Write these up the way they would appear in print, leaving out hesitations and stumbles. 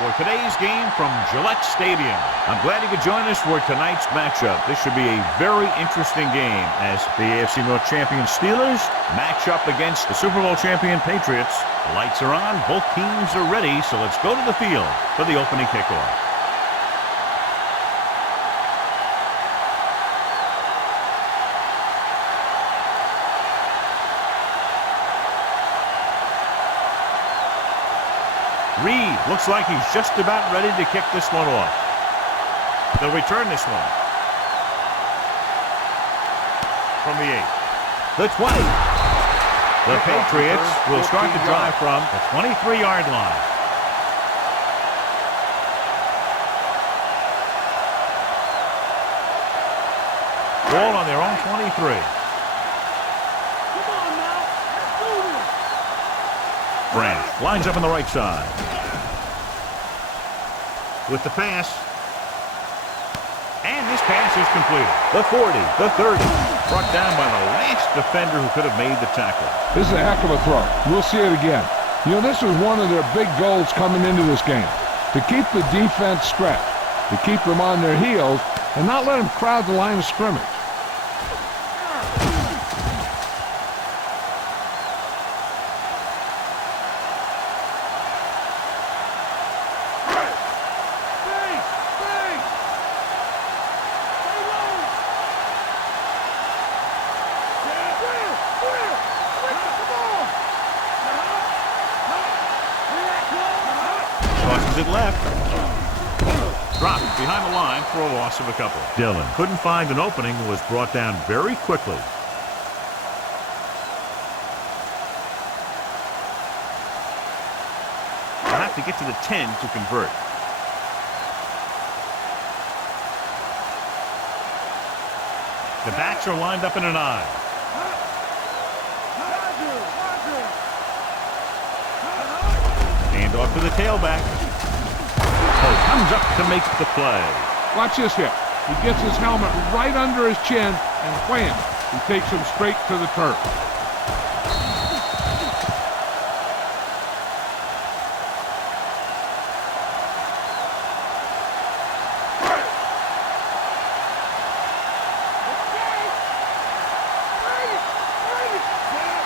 for today's game from Gillette Stadium. I'm glad you could join us for tonight's matchup. This should be a very interesting game as the AFC North champion Steelers match up against the Super Bowl champion Patriots. The lights are on, both teams are ready, so let's go to the field for the opening kickoff. Reed looks like he's just about ready to kick this one off. They'll return this one. From the 8. The 20. The Patriots will start the drive from the 23-yard line. Ball on their own 23. Branch lines up on the right side. With the pass. And this pass is completed. The 40, the 30. Brought down by the last defender who could have made the tackle. This is a heck of a throw. We'll see it again. You know, this was one of their big goals coming into this game. To keep the defense stretched. To keep them on their heels and not let them crowd the line of scrimmage. It left. Dropped behind the line for a loss of a couple. Dillon couldn't find an opening and was brought down very quickly. They'll have to get to the 10 to convert. The backs are lined up in an eye. Hand off to the tailback. Comes up to make the play. Watch this hit. He gets his helmet right under his chin, and wham, he takes him straight to the turf.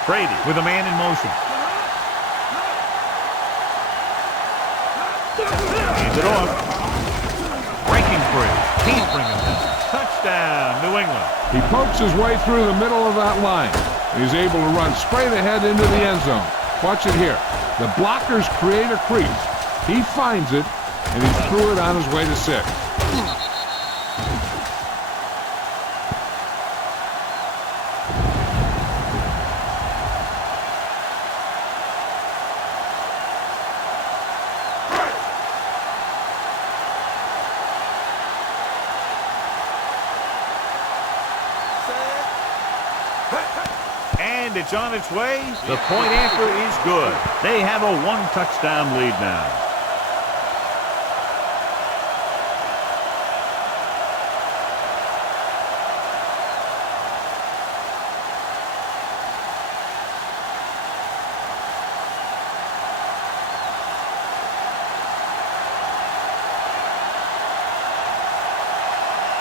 Brady with a man in motion. Hands it off. Breaking free. Can't bring him down. Touchdown, New England. He pokes his way through the middle of that line. He's able to run straight ahead into the end zone. Watch it here. The blockers create a crease. He finds it, and he's through it on his way to 6. And it's on its way. The point after is good. They have a 1-touchdown lead now.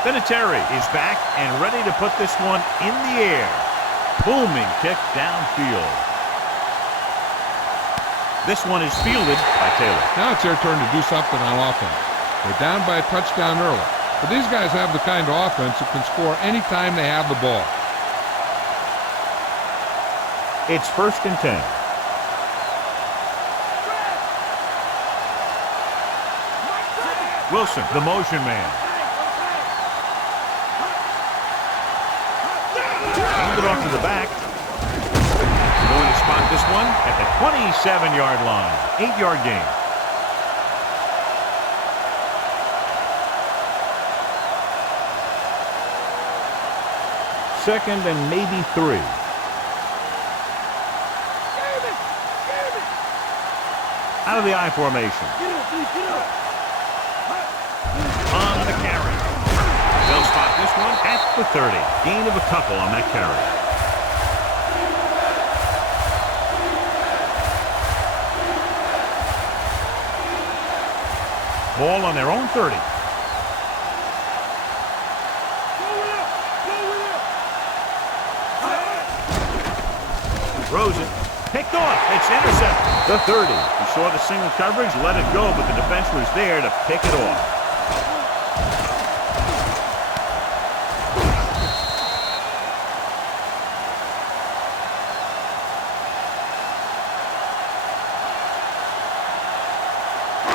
Vinatieri is back and ready to put this one in the air. Booming kick downfield. This one is fielded by Taylor. Now it's their turn to do something on offense. They're down by a touchdown early. But these guys have the kind of offense that can score anytime they have the ball. It's 1st and 10. Wilson, the motion man. Hand it off to the back. Going to spot this one at the 27-yard line. 8-yard gain. Second and maybe 3. Out of the I formation. On the carry. They'll spot this one at the 30. Gain of a couple on that carry. Ball on their own 30. Throws it. Picked off. It's intercepted. The 30. He saw the single coverage, let it go, but the defense was there to pick it off.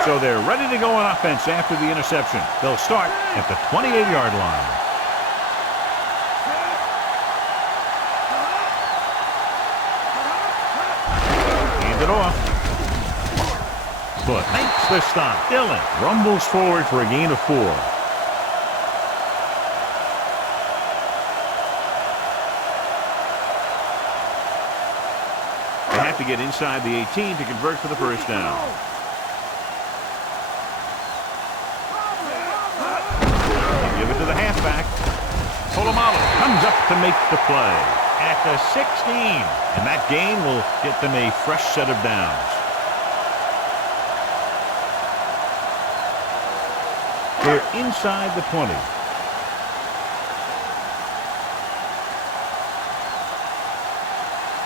So they're ready to go on offense after the interception. They'll start at the 28-yard line. It off. But makes the stop. Dillon rumbles forward for a gain of 4. They have to get inside the 18 to convert for the first down. Give it to the halfback. Polamalu comes up to make the play at the 16, and that gain will get them a fresh set of downs. They're inside the 20.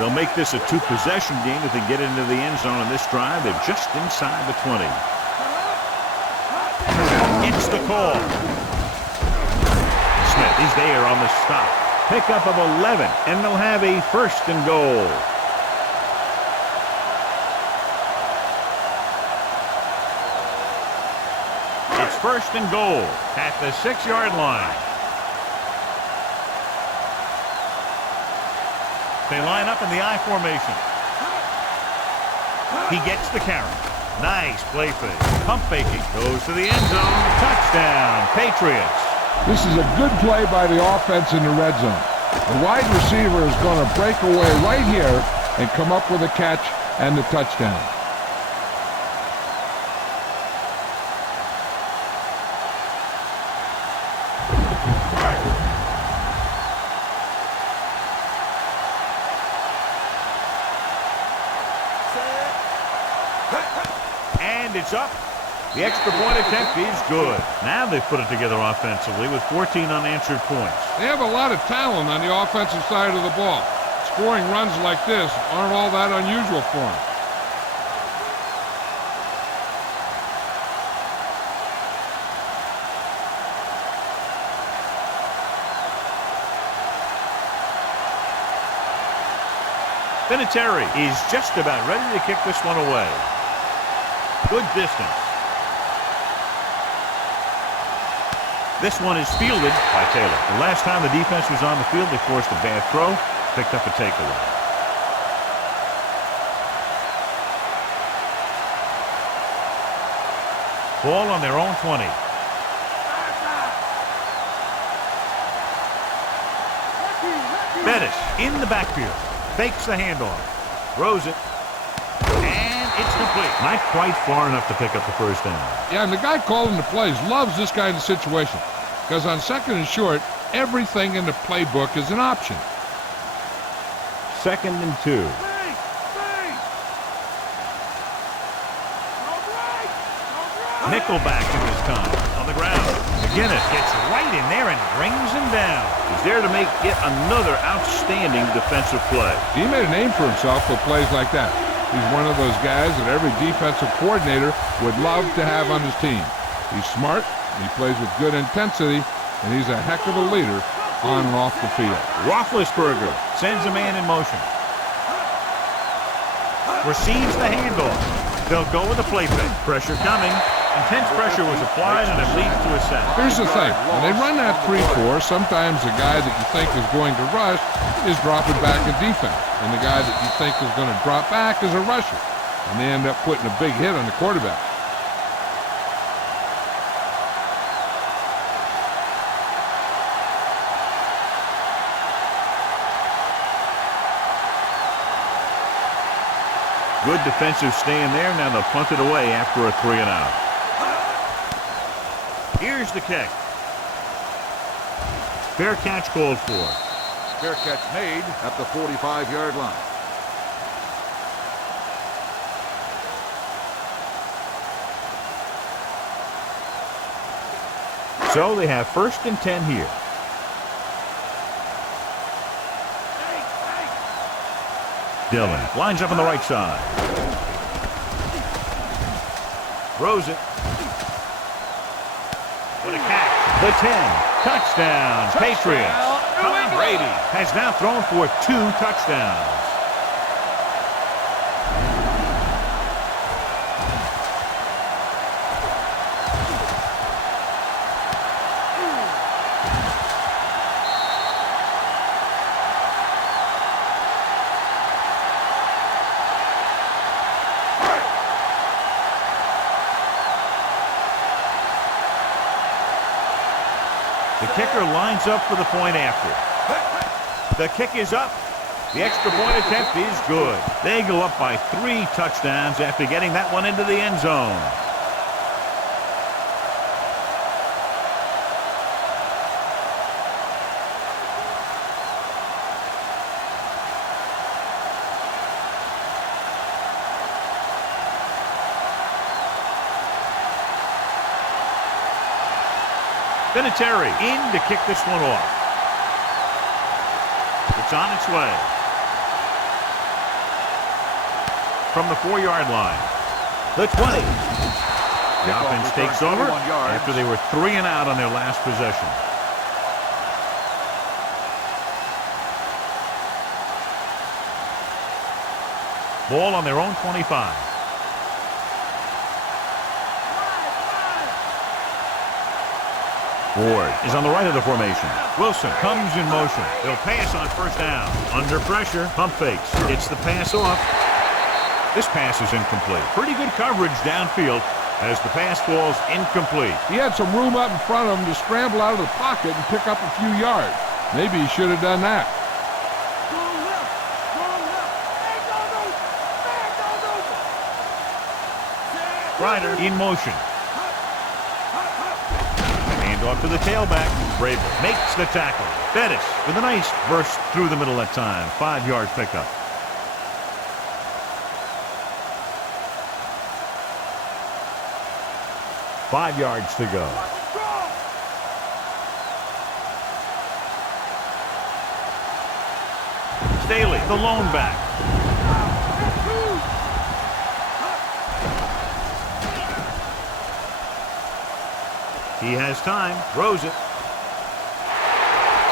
They'll make this a 2-possession game if they get into the end zone on this drive. They're just inside the 20. It's the call. Smith is there on the stop. Pickup of 11, and they'll have a first and goal. It's first and goal at the 6-yard line. They line up in the I formation. He gets the carry. Nice play fake. Pump faking. Goes to the end zone. Touchdown, Patriots. This is a good play by the offense in the red zone. The wide receiver is going to break away right here and come up with a catch and the touchdown. And it's up. The extra point attempt is good. Now they've put it together offensively with 14 unanswered points. They have a lot of talent on the offensive side of the ball. Scoring runs like this aren't all that unusual for them. Vinatieri is just about ready to kick this one away. Good distance. This one is fielded by Taylor. The last time the defense was on the field, they forced a bad throw, picked up a takeaway. Ball on their own 20. Bettis in the backfield. Fakes the handoff. Throws it. And it's complete. Not quite far enough to pick up the first down. Yeah, and the guy calling the plays loves this kind of situation. Because on 2nd and short, everything in the playbook is an option. 2nd and 2. Nickelback in this time. On the ground. McGinnis gets right in there and brings him down. He's there to make yet another outstanding defensive play. He made a name for himself with plays like that. He's one of those guys that every defensive coordinator would love to have on his team. He's smart. He plays with good intensity, and he's a heck of a leader on and off the field. Roethlisberger sends a man in motion. Receives the handoff. They'll go with a play fake. Pressure coming. Intense pressure was applied, and it leads to a sack. Here's the thing. When they run that 3-4, sometimes the guy that you think is going to rush is dropping back in defense, and the guy that you think is going to drop back is a rusher, and they end up putting a big hit on the quarterback. Good defensive stand there. Now they'll punt it away after a 3-and-out. Here's the kick. Fair catch called for. Fair catch made at the 45-yard line. So they have 1st and 10 here. Dillon lines up on the right side. Throws it. What a catch. The 10. Touchdown, Patriots. Tom Brady has now thrown for 2 touchdowns. The kicker lines up for the point after. The kick is up. The extra point attempt is good. They go up by 3 touchdowns after getting that one into the end zone. Vinatieri in to kick this one off. It's on its way. From the 4-yard line. The 20. The offense takes over after they were 3 and out on their last possession. Ball on their own 25. Ward is on the right of the formation. Wilson comes in motion. They'll pass on 1st down. Under pressure, pump fakes. Gets the pass off. This pass is incomplete. Pretty good coverage downfield as the pass falls incomplete. He had some room up in front of him to scramble out of the pocket and pick up a few yards. Maybe he should have done that. Ryder in motion. Off to the tailback. Vrabel makes the tackle. Bettis with a nice burst through the middle that time. 5-yard pickup. Five yards to go. Staley, the lone back. He has time. Throws it.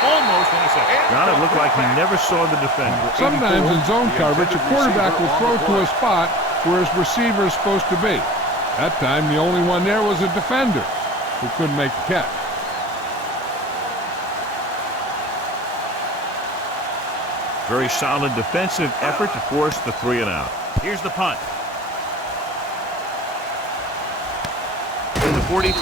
Almost intercepted. Now it looked like he never saw the defender. Sometimes in zone coverage, a quarterback will throw to a spot where his receiver is supposed to be. That time, the only one there was a defender who couldn't make the catch. Very solid defensive effort to force the 3 and out. Here's the punt. To the 43.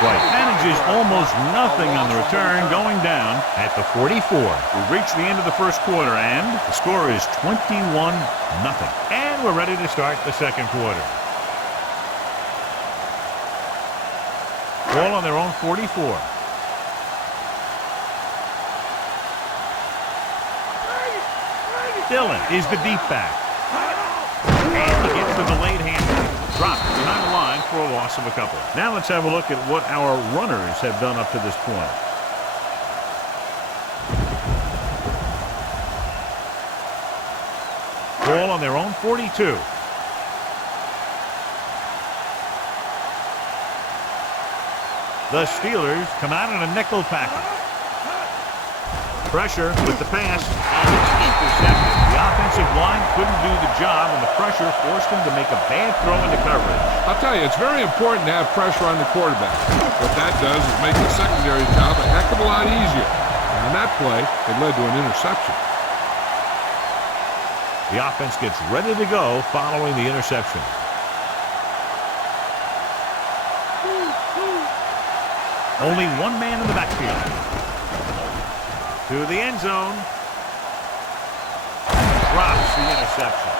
White manages almost nothing on the return, going down at the 44. We've reached the end of the 1st quarter, and the score is 21-0. And we're ready to start the 2nd quarter. Ball on their own 44. Dillon is the deep back. And he gets the delayed handoff. Dropped behind the line for a loss of a couple. Now let's have a look at what our runners have done up to this point. Ball on their own 42. The Steelers come out in a nickel package. Pressure with the pass, and it's intercepted. The offensive line couldn't do the job, and the pressure forced him to make a bad throw into coverage. I'll tell you, it's very important to have pressure on the quarterback. What that does is make the secondary job a heck of a lot easier. And on that play, it led to an interception. The offense gets ready to go following the interception. Only one man in the backfield. To the end zone. Drops the interception.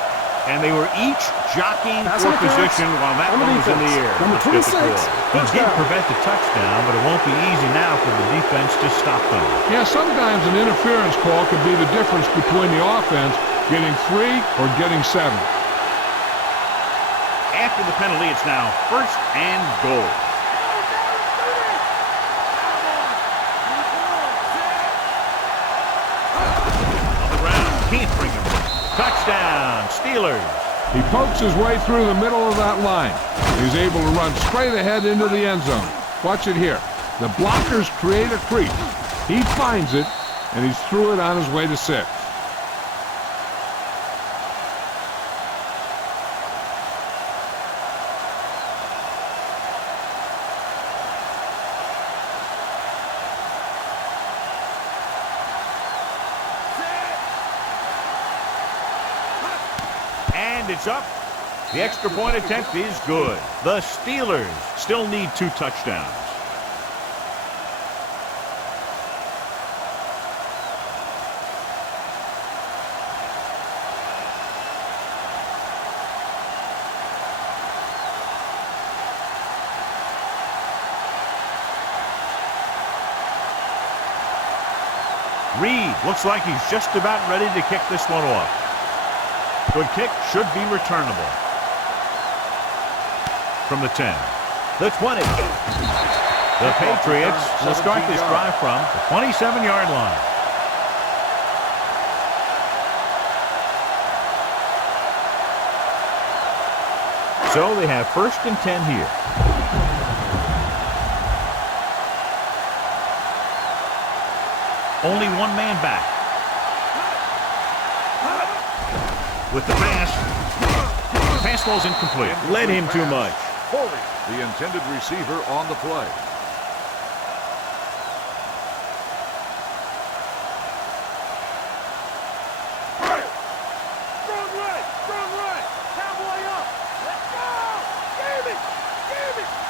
And they were each jockeying for position while that one was in the air. Let's get the call. He did prevent the touchdown, but it won't be easy now for the defense to stop them. Yeah, sometimes an interference call could be the difference between the offense getting 3 or getting 7. After the penalty, it's now 1st and goal. Touchdown, Steelers. He pokes his way through the middle of that line. He's able to run straight ahead into the end zone. Watch it here. The blockers create a crease. He finds it, and he's through it on his way to 6. And it's up. The extra point attempt is good. The Steelers still need 2 touchdowns. Reed looks like he's just about ready to kick this one off. Good kick, should be returnable. From the 10. The 20. The Patriots will start this drive from the 27-yard line. So they have 1st and 10 here. Only one man back. With the pass. Pass ball's incomplete. Led him too much. The intended receiver on the play. Strong right. Cowboy up. Let's go. Give it.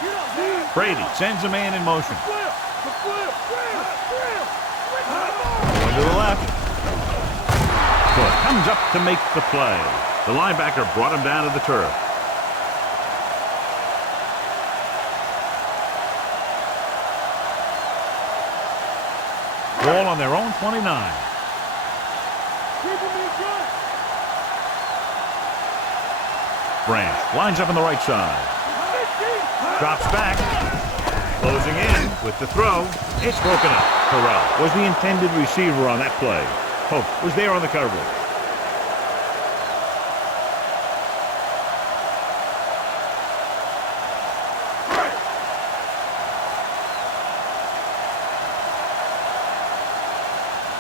Get up, man. Brady sends a man in motion. Flip. Going to the left. Good. Comes up to make the play. The linebacker brought him down to the turf. Ball on their own 29. Branch lines up on the right side. Drops back. Closing in with the throw. It's broken up. Terrell was the intended receiver on that play. Hope was there on the coverage.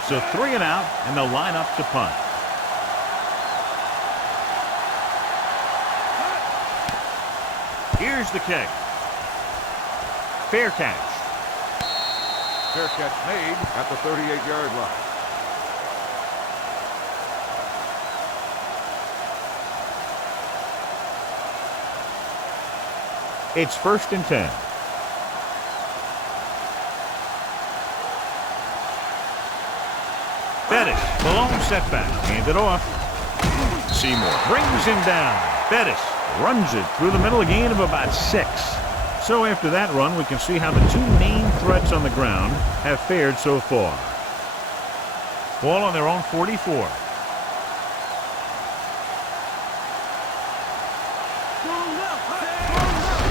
So 3 and out, and they'll line up to punt. Here's the kick. Fair catch. Fair catch made at the 38-yard line. It's 1st and 10. Bettis, the lone setback, handed off. Seymour brings him down. Bettis runs it through the middle, a gain of about 6. So after that run, we can see how the 2 main threats on the ground have fared so far. Ball on their own 44.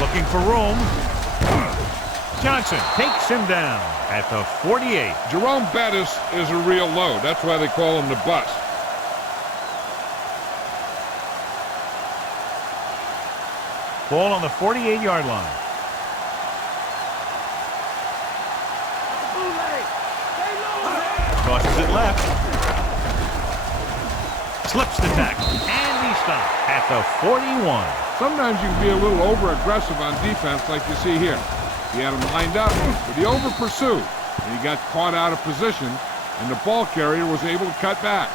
Looking for room. Johnson takes him down at the 48. Jerome Bettis is a real load. That's why they call him the bust. Ball on the 48-yard line. Tosses it left. Slips the tackle. And he stopped at the 41. Sometimes you can be a little over-aggressive on defense like you see here. He had him lined up, but he over-pursued, and he got caught out of position, and the ball carrier was able to cut back.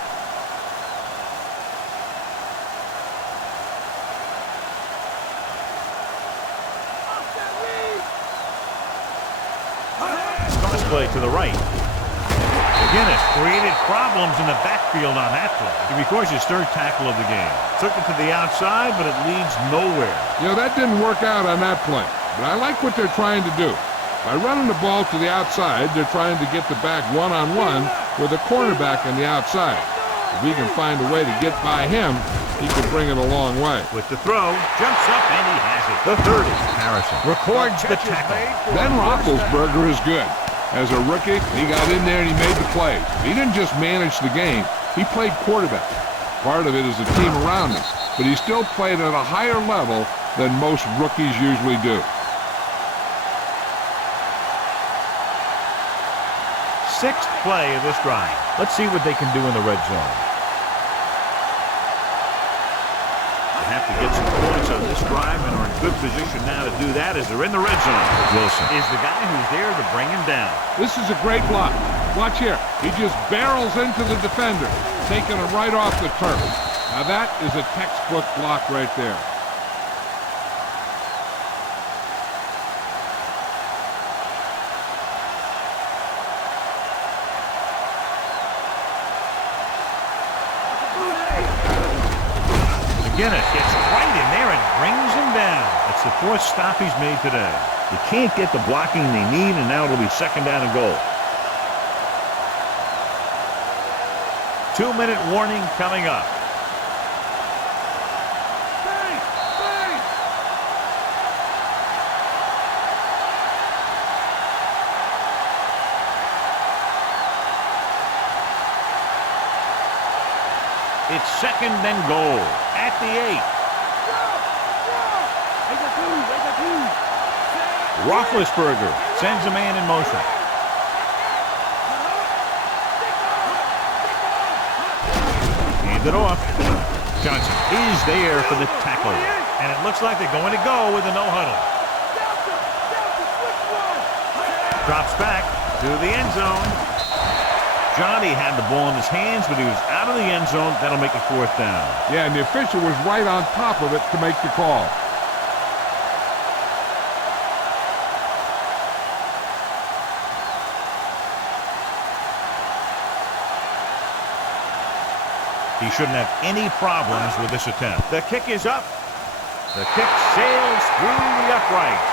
Cross play to the right. McGinnis created problems in the backfield on that play. He records his 3rd tackle of the game. Took it to the outside, but it leads nowhere. You know, that didn't work out on that play, but I like what they're trying to do. By running the ball to the outside, they're trying to get the back one-on-one with a cornerback on the outside. If he can find a way to get by him, he can bring it a long way. With the throw, jumps up, and he has it. The 30. Harrison records the tackle. Ben Roethlisberger is good. As a rookie, he got in there and he made the plays. He didn't just manage the game. He played quarterback. Part of it is the team around him, but he still played at a higher level than most rookies usually do. Sixth play of this drive. Let's see what they can do in the red zone. They have to get some points on this drive and are in good position now to do that as they're in the red zone. Wilson is the guy who's there to bring him down. This is a great block. Watch here. He just barrels into the defender, taking him right off the turf. Now that is a textbook block right there. McGinnis gets right in there and brings him down. That's the fourth stop he's made today. You can't get the blocking they need, and now it'll be second down and goal. 2-minute warning coming up. It's second and goal at the 8. Roethlisberger sends a man in motion. Hand it off. Johnson is there for the tackle. And it looks like they're going to go with a no-huddle. Drops back to the end zone. Johnny had the ball in his hands, but he was out of the end zone. That'll make it fourth down. Yeah, and the official was right on top of it to make the call. He shouldn't have any problems with this attempt. The kick is up. The kick sails through the uprights.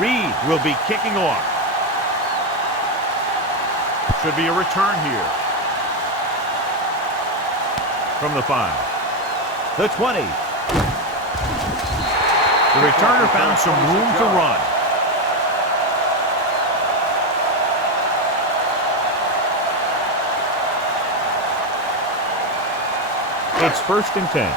Reed will be kicking off. Should be a return here. From the 5. The 20. The returner found some room to run. It's first and 10.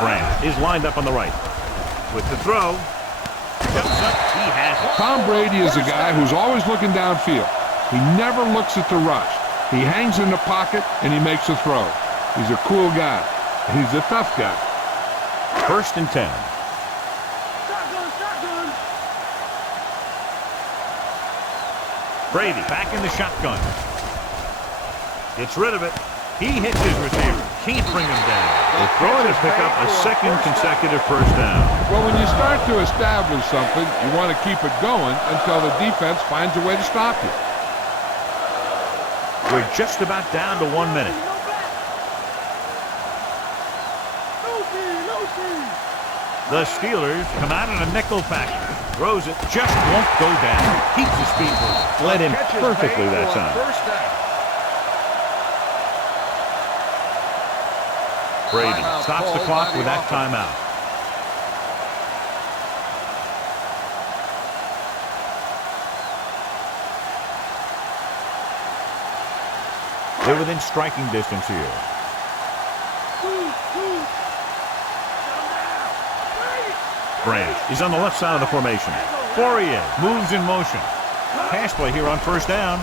Grant is lined up on the right. With the throw. Jumps up. He has it. Tom Brady is a guy who's always looking downfield. He never looks at the rush. He hangs in the pocket and he makes a throw. He's a cool guy. He's a tough guy. First and 10. Brady back in the shotgun. Gets rid of it. He hits his receiver. Can't bring him down. They're throwing to pick up a second consecutive first down. Well, when you start to establish something, you want to keep it going until the defense finds a way to stop you. We're just about down to 1 minute. The Steelers come out in a nickel package. Throws it, just won't go down. Keeps his feet moving. Led him perfectly that time. Brady stops the clock with that timeout. They're within striking distance here. Branch is on the left side of the formation. Fourier moves in motion. Pass play here on first down.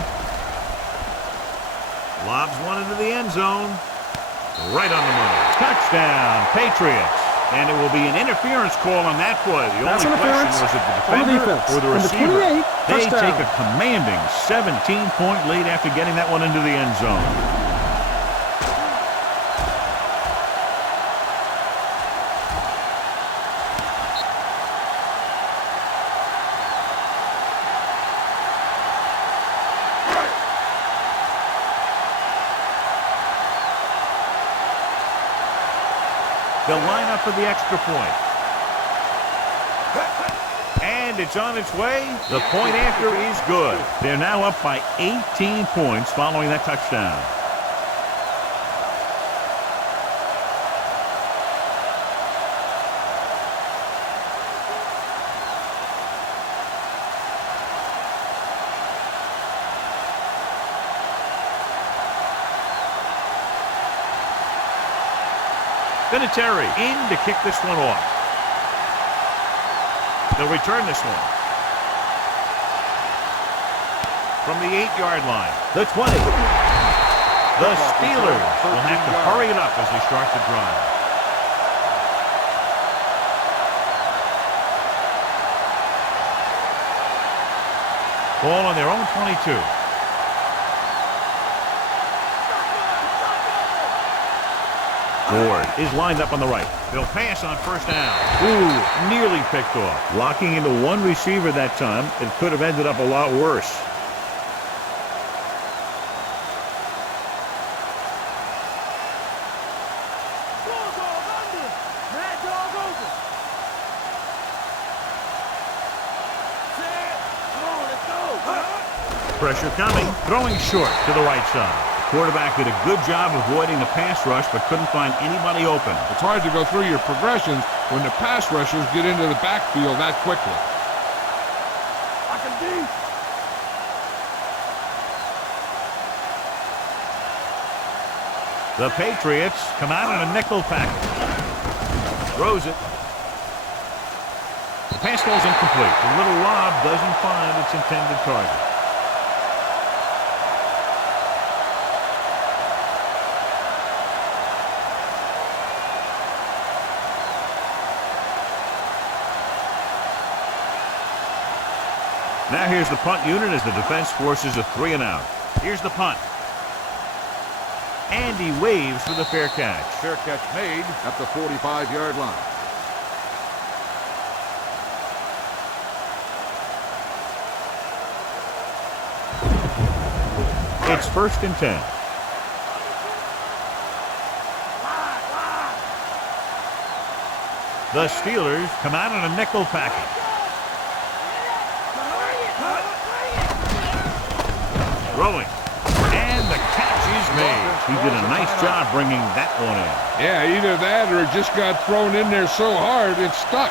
Lobs one into the end zone. Right on the money. Touchdown, Patriots. And it will be an interference call on that play. The only question was it the defender or the receiver. They take a commanding 17-point lead after getting that one into the end zone. They'll line up for the extra point. And it's on its way. The point after is good. They're now up by 18 points following that touchdown. Vinatieri in to kick this one off. They'll return this one. From the 8-yard line. The 20. The Steelers will have to hurry it up as they start the drive. Ball on their own 22. Ford is lined up on the right. They'll pass on first down. Ooh, nearly picked off. Locking into one receiver that time. It could have ended up a lot worse. Pressure coming. Throwing short to the right side. Quarterback did a good job avoiding the pass rush, but couldn't find anybody open. It's hard to go through your progressions when the pass rushers get into the backfield that quickly. The Patriots come out in a nickel package. Throws it. The pass ball's incomplete. The little lob doesn't find its intended target. Now here's the punt unit as the defense forces a 3-and-out. Here's the punt. And he waves for the fair catch. Fair catch made at the 45-yard line. It's 1st and 10. The Steelers come out in a nickel package. Throwing. And the catch is made. He did a nice job bringing that one in. Yeah, either that or it just got thrown in there so hard it stuck.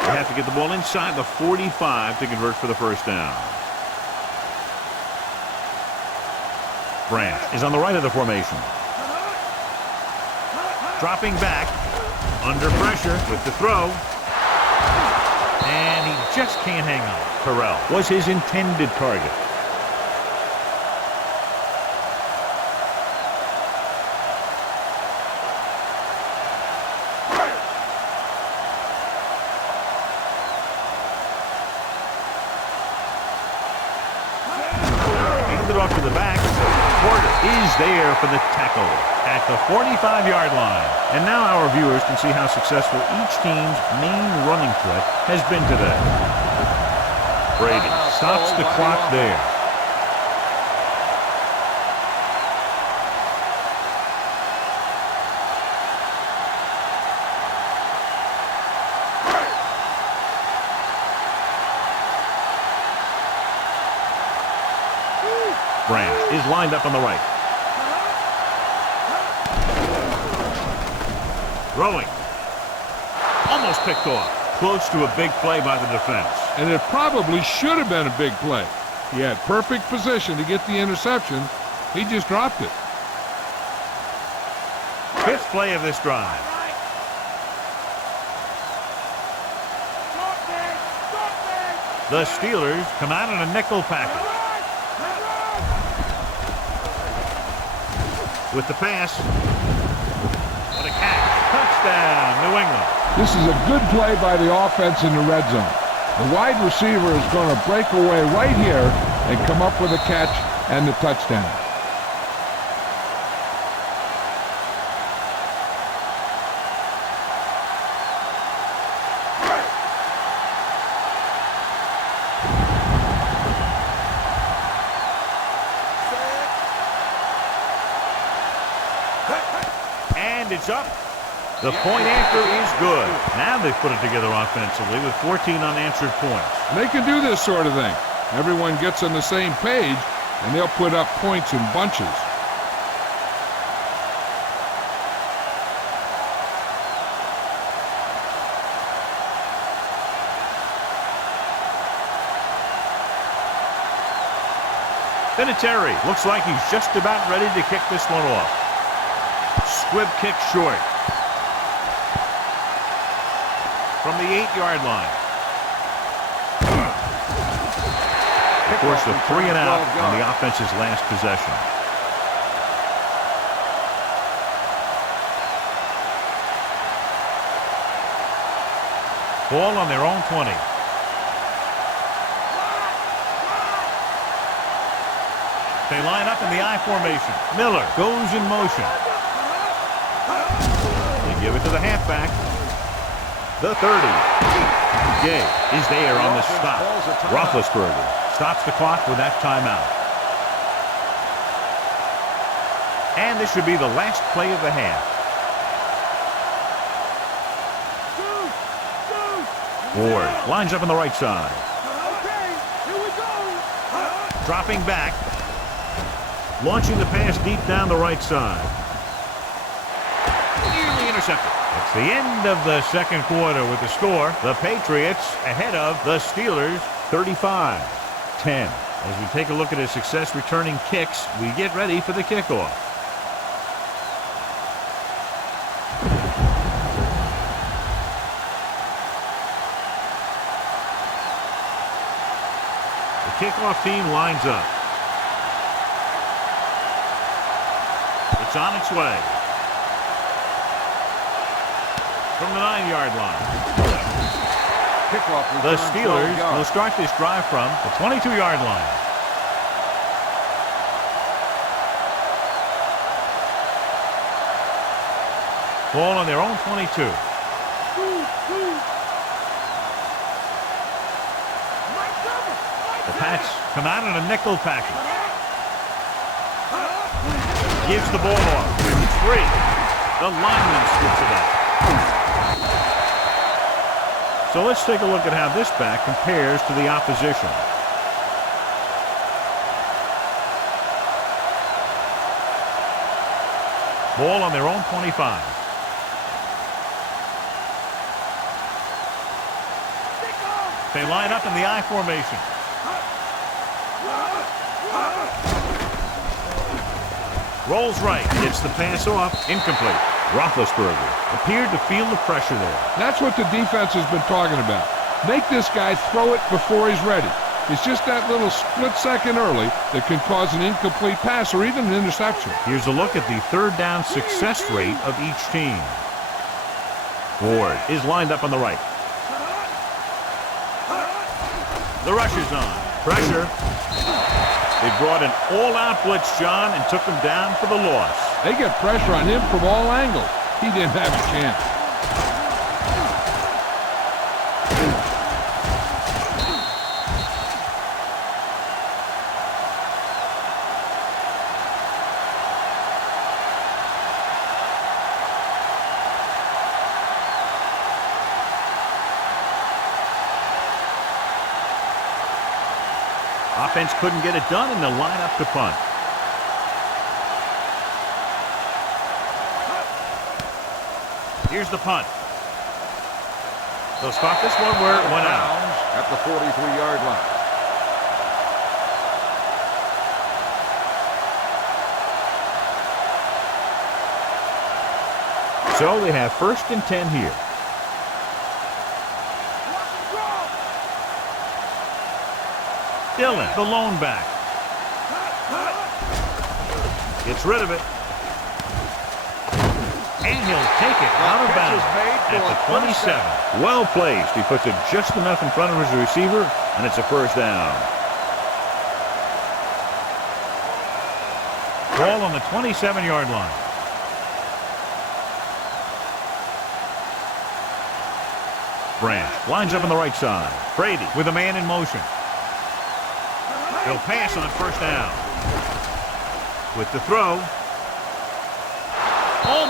They have to get the ball inside the 45 to convert for the first down. Branch is on the right of the formation. Dropping back. Under pressure with the throw. And he just can't hang on. Terrell was his intended target. Hands it off to the back. Porter is there for the tackle at the 45-yard line. And now our viewers can see how successful each team's main running threat has been today. Brady stops the clock there. Branch is lined up on the right. Throwing. Almost picked off. Close to a big play by the defense. And it probably should have been a big play. He had perfect position to get the interception. He just dropped it. 5th play of this drive. The Steelers come out in a nickel package. With the pass. What a catch. Touchdown, New England. This is a good play by the offense in the red zone. The wide receiver is going to break away right here and come up with a catch and the touchdown. He's up. The point after is good. Now they've put it together offensively with 14 unanswered points. They can do this sort of thing. Everyone gets on the same page, and they'll put up points in bunches. Vinatieri looks like he's just about ready to kick this one off. Squib kick short. From the 8-yard line. Of course, the 3 and out on the offense's last possession. Ball on their own 20. They line up in the I formation. Miller goes in motion. They give it to the halfback. The 30. Gay is there on the stop. Roethlisberger stops the clock with that timeout. And this should be the last play of the half. Ward lines up on the right side. Dropping back. Launching the pass deep down the right side. Nearly intercepted. It's the end of the second quarter with the score. The Patriots ahead of the Steelers 35-10. As we take a look at his success returning kicks, we get ready for the kickoff. The kickoff team lines up. It's on its way. From the 9-yard line. The Steelers will start this drive from the 22-yard line. Ball on their own 22. The Pats come out in a nickel package. Gives the ball off. 3. The lineman scoops it up. So let's take a look at how this back compares to the opposition. Ball on their own 25. They line up in the I formation. Rolls right. Gets the pass off. Incomplete. Roethlisberger appeared to feel the pressure there. That's what the defense has been talking about. Make this guy throw it before he's ready. It's just that little split second early that can cause an incomplete pass or even an interception. Here's a look at the third down success rate of each team. Ward is lined up on the right. The rush is on. Pressure. They brought an all-out blitz, John, and took him down for the loss. They get pressure on him from all angles. He didn't have a chance. Offense couldn't get it done, and they'll line up to punt. Here's the punt. They'll stop this one where it went out. At the 43-yard line. So they have 1st and 10 here. Dillon, the lone back. Gets rid of it. And he'll take it out of bounds at the 27. Well placed. He puts it just enough in front of his receiver, and it's a first down. Ball on the 27-yard line. Branch lines up on the right side. Brady with a man in motion. He'll pass on 1st down. With the throw.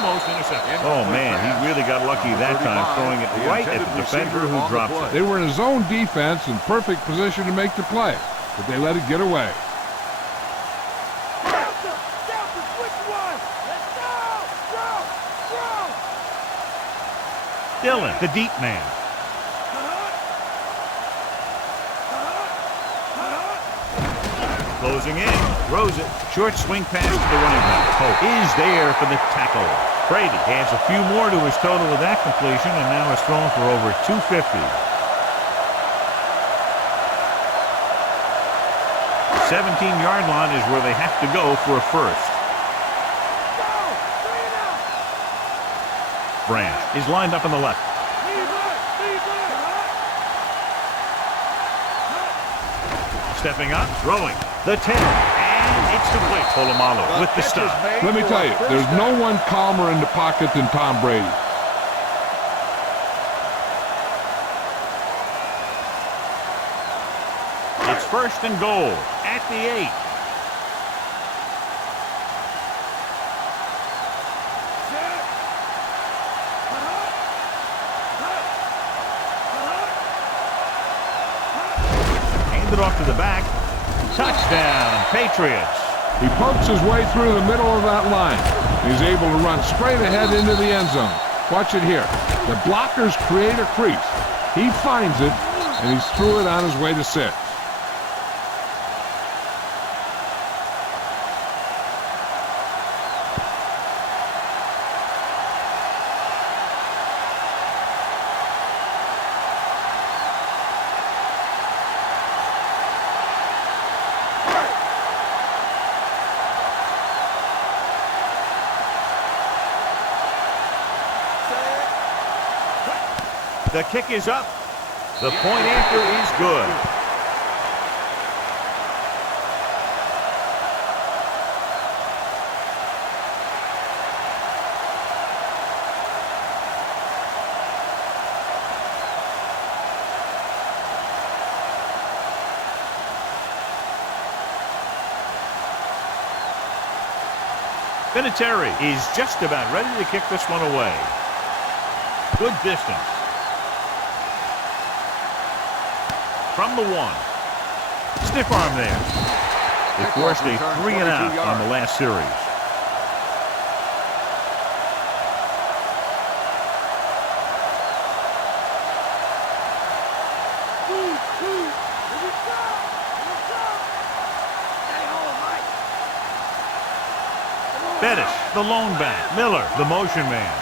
almost intercepted. Oh, man, he really got lucky that time, throwing it right at the defender who drops it. They were in a zone defense in perfect position to make the play, but they let it get away. Dillon, the deep man. Closing in, throws it. Short swing pass to the running back. Pope is there for the tackle. Brady adds a few more to his total with that completion and now has thrown for over 250. 17-yard line is where they have to go for a first. Branch is lined up on the left. Stepping up, throwing. The 10, and it's complete. Polamalu with the stop. Let me tell you, there's no one calmer in the pocket than Tom Brady. It's first and goal at the 8. Hand it off to the back. Touchdown, Patriots. He pokes his way through the middle of that line. He's able to run straight ahead into the end zone. Watch it here. The blockers create a crease. He finds it, and he's through it on his way to 6. The kick is up. The point after is good. Vinatieri is just about ready to kick this one away. Good distance. From the 1. Stiff arm there. They forced a 3-and-out on the last series. Bettis, the lone back. Miller, the motion man.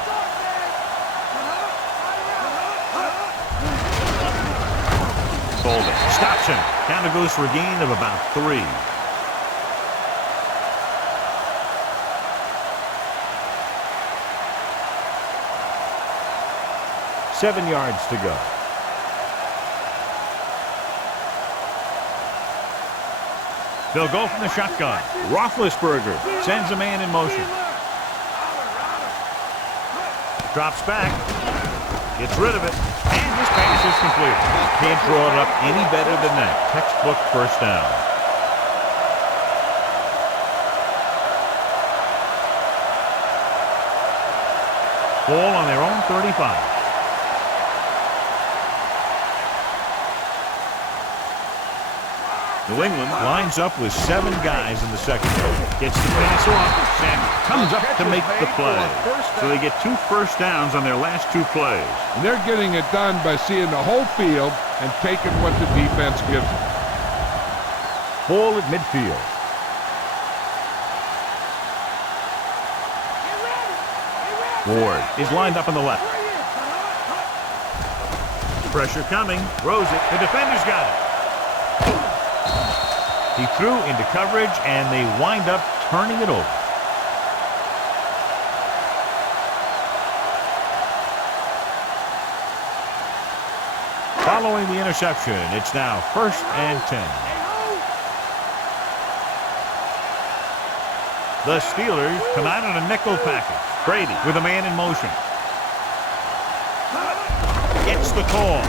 Stops him. Down to goes for a gain of about 3. Seven yards to go. They'll go from the shotgun. Roethlisberger sends a man in motion. Drops back. Gets rid of it. And this pass is completed. Can't draw it up any better than that. Textbook first down. Ball on their own 35. New England lines up with 7 guys in the secondary. Gets the pass off. Samuel comes up to make the play. So they get 2 first downs on their last 2 plays. And they're getting it done by seeing the whole field and taking what the defense gives them. Ball at midfield. Ward is lined up on the left. Pressure coming. Throws it. The defender's got it. He threw into coverage, and they wind up turning it over. Following the interception, it's now 1st and 10. The Steelers come out in a nickel package. Brady with a man in motion. Gets the call.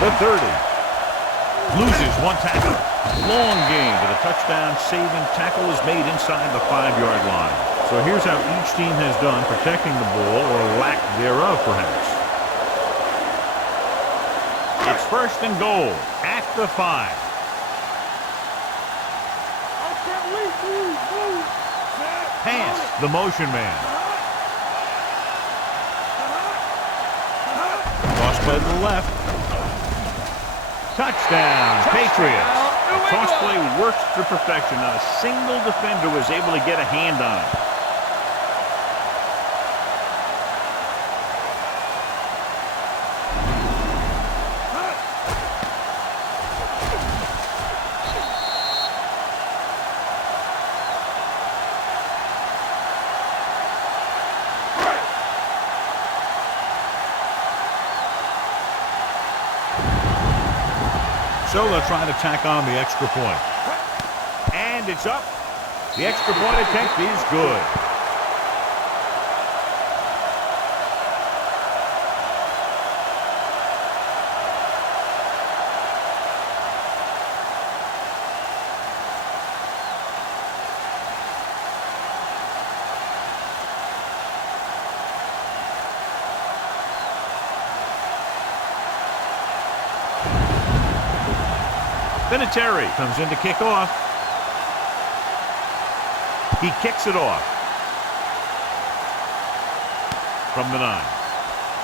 The 30. Loses one tackle. Long gain, but a touchdown-saving tackle is made inside the 5-yard line. So here's how each team has done protecting the ball, or lack thereof, perhaps. It's 1st and goal at the 5. Pass, the motion man. Cross play to the left. Touchdown, Patriots. The cross play works to perfection. Not a single defender was able to get a hand on it. So they'll try to tack on the extra point. And it's up. The extra point attempt is good. Vinatieri comes in to kick off. He kicks it off. From the 9.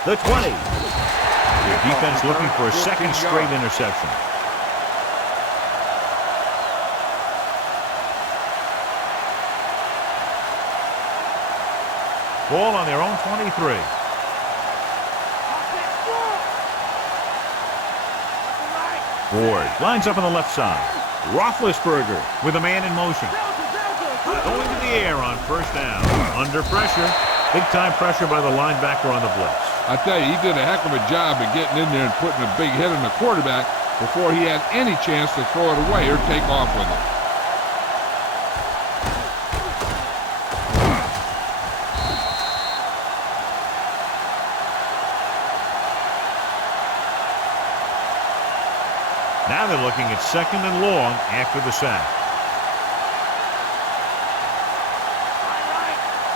The 20. Their defense looking for a second straight interception. Ball on their own 23. Ford lines up on the left side. Roethlisberger with a man in motion. Going to the air on 1st down. Under pressure. Big time pressure by the linebacker on the blitz. I tell you, he did a heck of a job of getting in there and putting a big hit on the quarterback before he had any chance to throw it away or take off with it. Now they're looking at 2nd and long after the sack.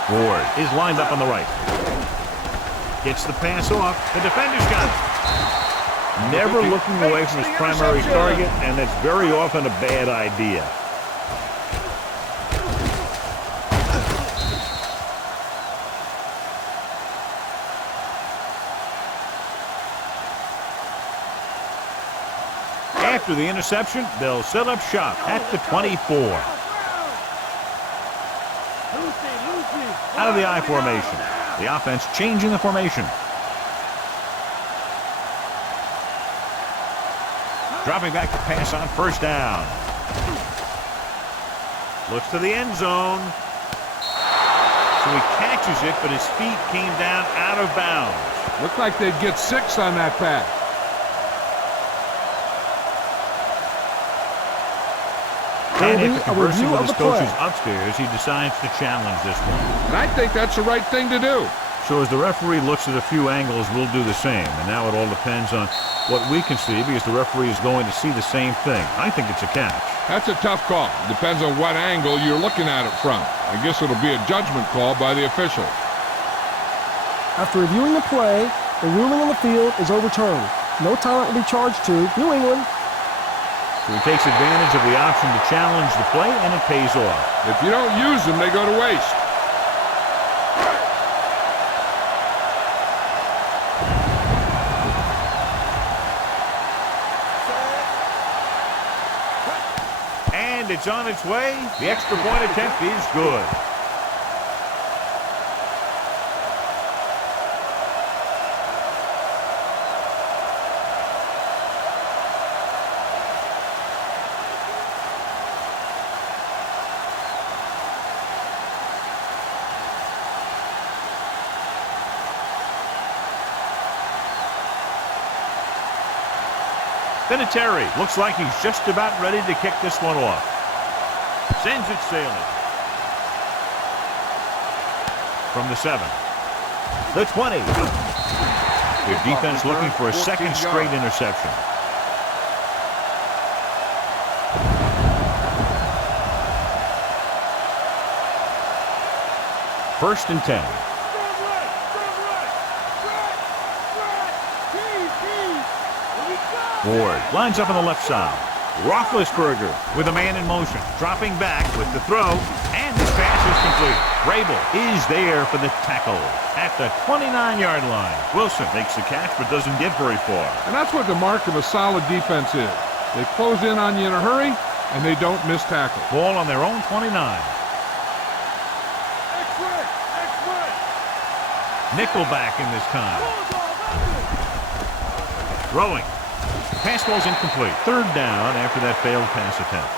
Ford is lined up on the right. Gets the pass off. The defender's got it. Never looking away from his primary target, and that's very often a bad idea. After the interception, they'll set up shop at the 24. Out of the I formation. The offense changing the formation. Dropping back to pass on 1st down. Looks to the end zone. So he catches it, but his feet came down out of bounds. Looked like they'd get 6 on that pass. And after conversing with his coaches upstairs, he decides to challenge this one. And I think that's the right thing to do. So as the referee looks at a few angles, we'll do the same. And now it all depends on what we can see, because the referee is going to see the same thing. I think it's a catch. That's a tough call. Depends on what angle you're looking at it from. I guess it'll be a judgment call by the official. After reviewing the play, the ruling on the field is overturned. No timeout will be charged to New England. So he takes advantage of the option to challenge the play, and it pays off. If you don't use them, they go to waste. And it's on its way. The extra point attempt is good. Vinatieri looks like he's just about ready to kick this one off. Sends it sailing. From the 7. The 20. Their defense looking for a second straight interception. 1st and 10. Strong right. Key. Here we go. Ward lines up on the left side. Roethlisberger with a man in motion. Dropping back with the throw. And this pass is complete. Rabel is there for the tackle at the 29-yard line. Wilson makes the catch but doesn't get very far. And that's what the mark of a solid defense is. They close in on you in a hurry, and they don't miss tackle. Ball on their own 29. X-ray. Nickelback in this time. Throwing. Pass ball's incomplete. 3rd down after that failed pass attempt.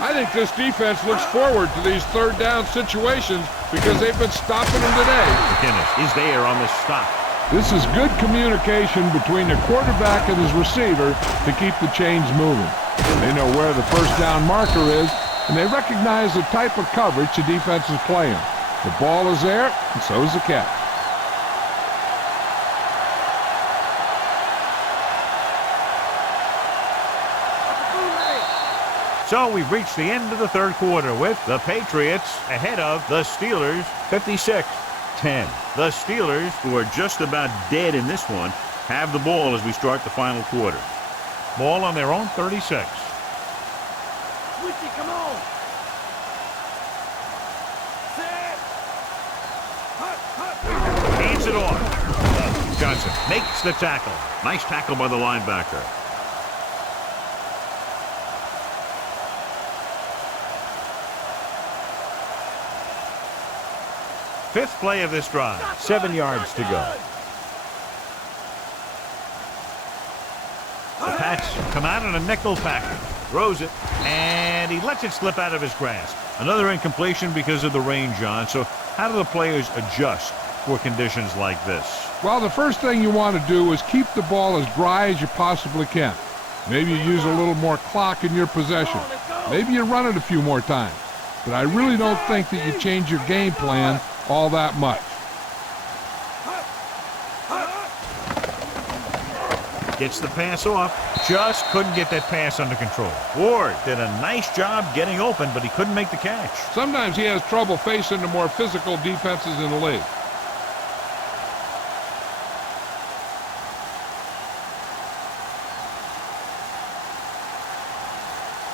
I think this defense looks forward to these 3rd down situations because they've been stopping them today. McInnes is there on the stop. This is good communication between the quarterback and his receiver to keep the chains moving. They know where the 1st down marker is, and they recognize the type of coverage the defense is playing. The ball is there, and so is the catch. So we've reached the end of the 3rd quarter with the Patriots ahead of the Steelers 56-10. The Steelers, who are just about dead in this one, have the ball as we start the final quarter. Ball on their own 36. Witty, come on. Set. Hut. Hands it off. Johnson makes the tackle. Nice tackle by the linebacker. Fifth play of this drive. 7 yards to go. The Pats come out in a nickel package. Throws it, and he lets it slip out of his grasp. Another incompletion because of the rain, John. So how do the players adjust for conditions like this? Well, the first thing you want to do is keep the ball as dry as you possibly can. Maybe you use a little more clock in your possession. Maybe you run it a few more times. But I really don't think that you change your game plan all that much. Gets the pass off. Just couldn't get that pass under control. Ward did a nice job getting open, but he couldn't make the catch. Sometimes he has trouble facing the more physical defenses in the league.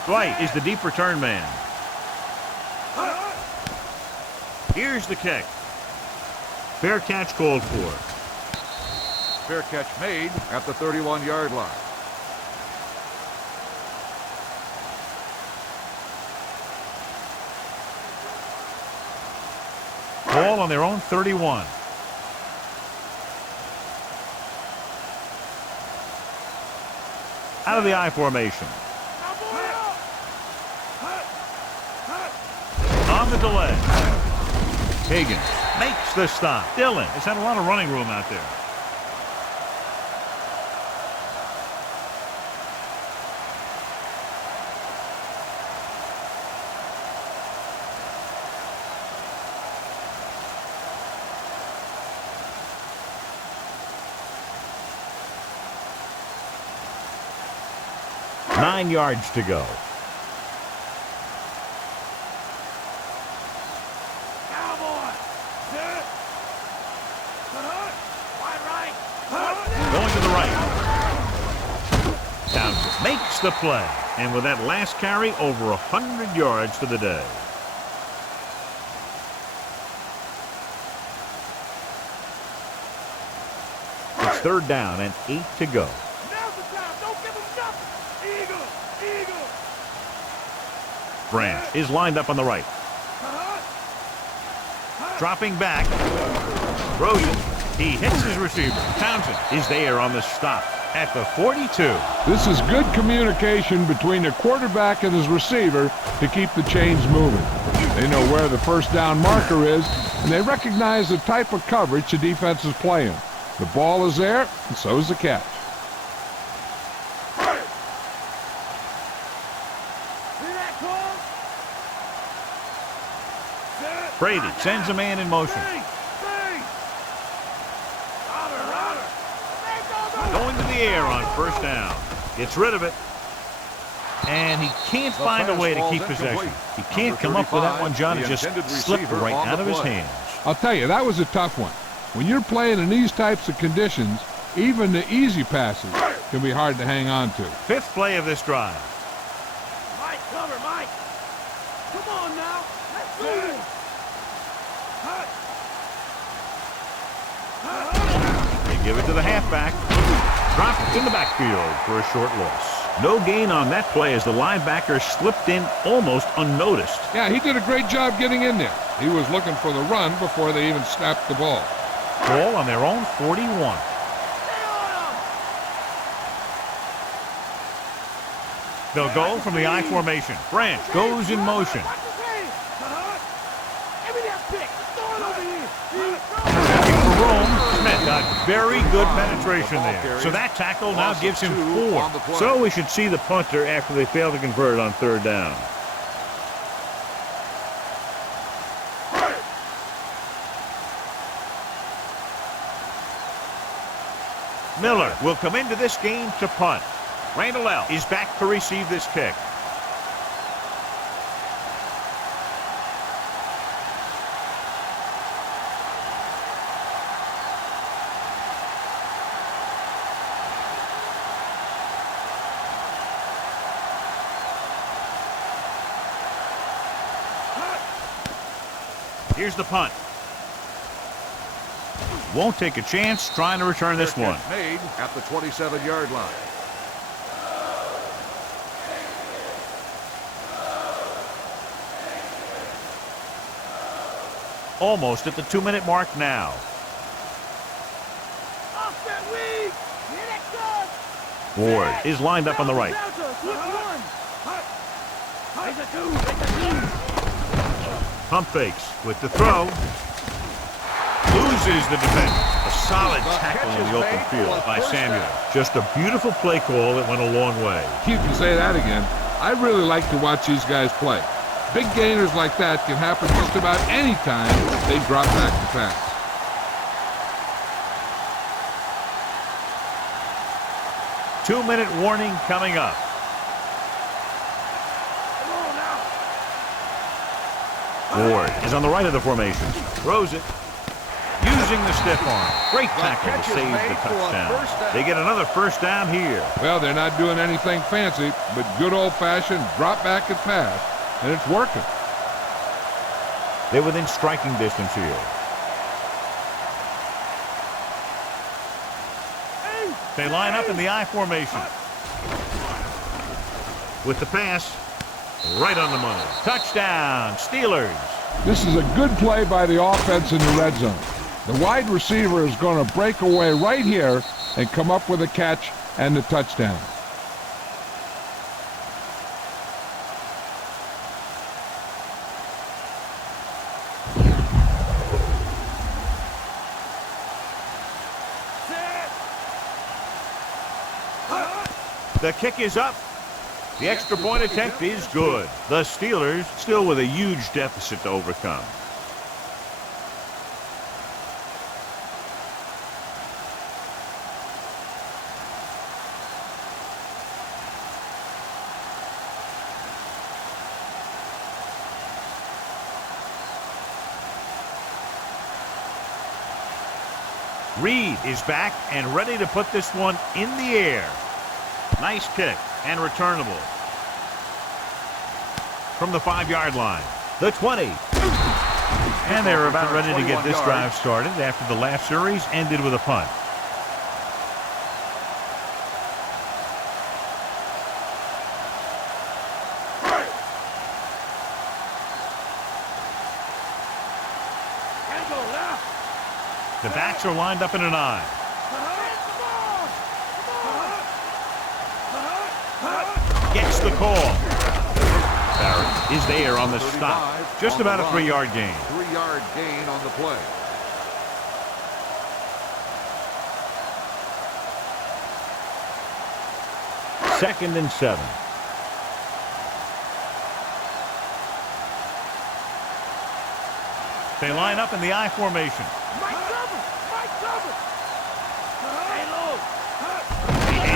Dwight is the deep return man. Here's the kick. Fair catch called for. Fair catch made at the 31-yard line. Ball on their own 31. Out of the I formation. On the delay. Hagan makes the stop. Dillon has had a lot of running room out there. Nine yards to go. Going to the right. Townsend makes the play. And with that last carry, over 100 yards for the day. It's 3rd down and 8 to go. Now's the time. Don't give him nothing. Eagle. Branch is lined up on the right. Dropping back. Throws it. He hits his receiver. Townsend is there on the stop at the 42. This is good communication between the quarterback and his receiver to keep the chains moving. They know where the 1st down marker is, and they recognize the type of coverage the defense is playing. The ball is there, and so is the catch. Brady sends a man in motion. the air on first down. Gets rid of it. And he can't find a way to keep possession. He can't come up with that one, John. It just slipped right out of his hands. I'll tell you, that was a tough one. When you're playing in these types of conditions, even the easy passes can be hard to hang on to. Fifth play of this drive. Mike, cover, Mike. Come on now. Let's do this. They give it to the halfback. Dropped in the backfield for a short loss. No gain on that play as the linebacker slipped in almost unnoticed. Yeah, he did a great job getting in there. He was looking for the run before they even snapped the ball. Ball on their own 41. They'll go from the I formation. Branch goes in motion. Checking for Rome. Smith got very good penetration there. So that tackle now gives him 4. So we should see the punter after they fail to convert on third down. Miller will come into this game to punt. Randall L. is back to receive this kick. Here's the punt. Won't take a chance trying to return this one. Made at the 27-yard line. Almost at the 2-minute mark now. Ward is lined up on the right. Pump fakes with the throw. Loses the defender. A solid tackle in the open field by Samuel. Just a beautiful play call that went a long way. You can say that again. I really like to watch these guys play. Big gainers like that can happen just about any time they drop back to pass. Two-minute warning coming up. Ward is on the right of the formation. Throws it. Using the stiff arm. Great tackle to save the touchdown. They get another first down here. Well, they're not doing anything fancy, but good old-fashioned drop back and pass, and it's working. They're within striking distance here. They line up in the I formation. With the pass, right on the money. Touchdown, Steelers. This is a good play by the offense in the red zone. The wide receiver is going to break away right here and come up with a catch and the touchdown. The kick is up. The extra point attempt is good. The Steelers still with a huge deficit to overcome. Reed is back and ready to put this one in the air. Nice kick and returnable. From the 5-yard line, the 20. And they're about ready to get this drive started after the last series ended with a punt. The backs are lined up in an I. Gets the call. Barrett is there on the stop. Just about a 3-yard gain. 3-yard gain on the play. Second and 7. They line up in the I formation.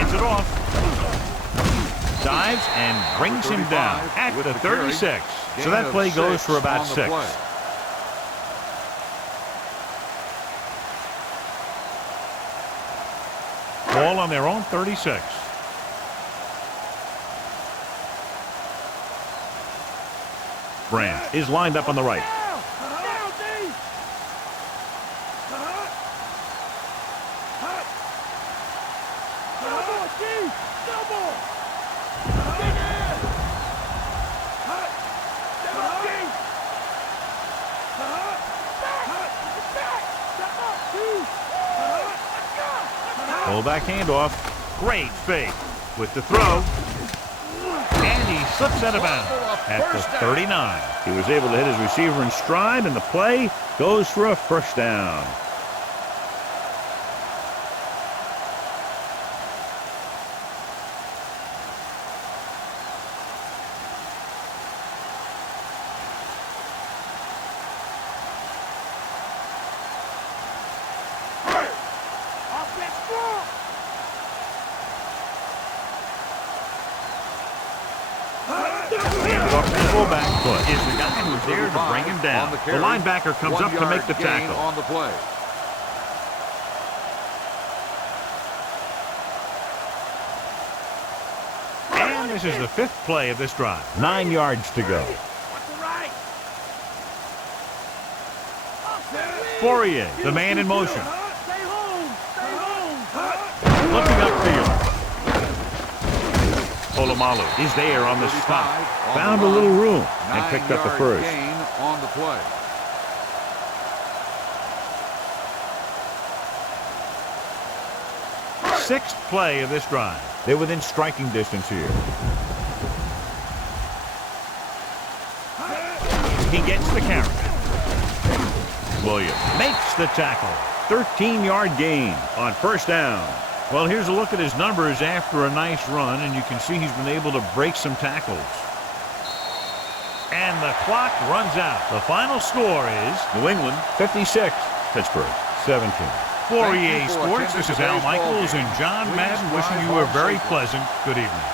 Hands it off. Dives and brings him down at the 36. So that play goes for about 6. Ball on their own 36. Brandt is lined up on the right. Fullback handoff. Great fake with the throw. And he slips out of bounds at the 39. He was able to hit his receiver in stride, and the play goes for a first down. Fullback foot is the guy who's there to bring him down. The linebacker comes up to make the tackle. On the play. And this is the 5th play of this drive. 9 yards to go. Fourier, the man in motion. Looking upfield. Polamalu is there on the stop. Found a little room and picked up the first. Gain on the play. Sixth play of this drive. They're within striking distance here. He gets the carry. Williams makes the tackle. 13-yard gain on first down. Well, here's a look at his numbers after a nice run, and you can see he's been able to break some tackles. And the clock runs out. The final score is New England 56, Pittsburgh 17. For EA Sports, this is Al Michaels and John Madden wishing you a very pleasant good evening.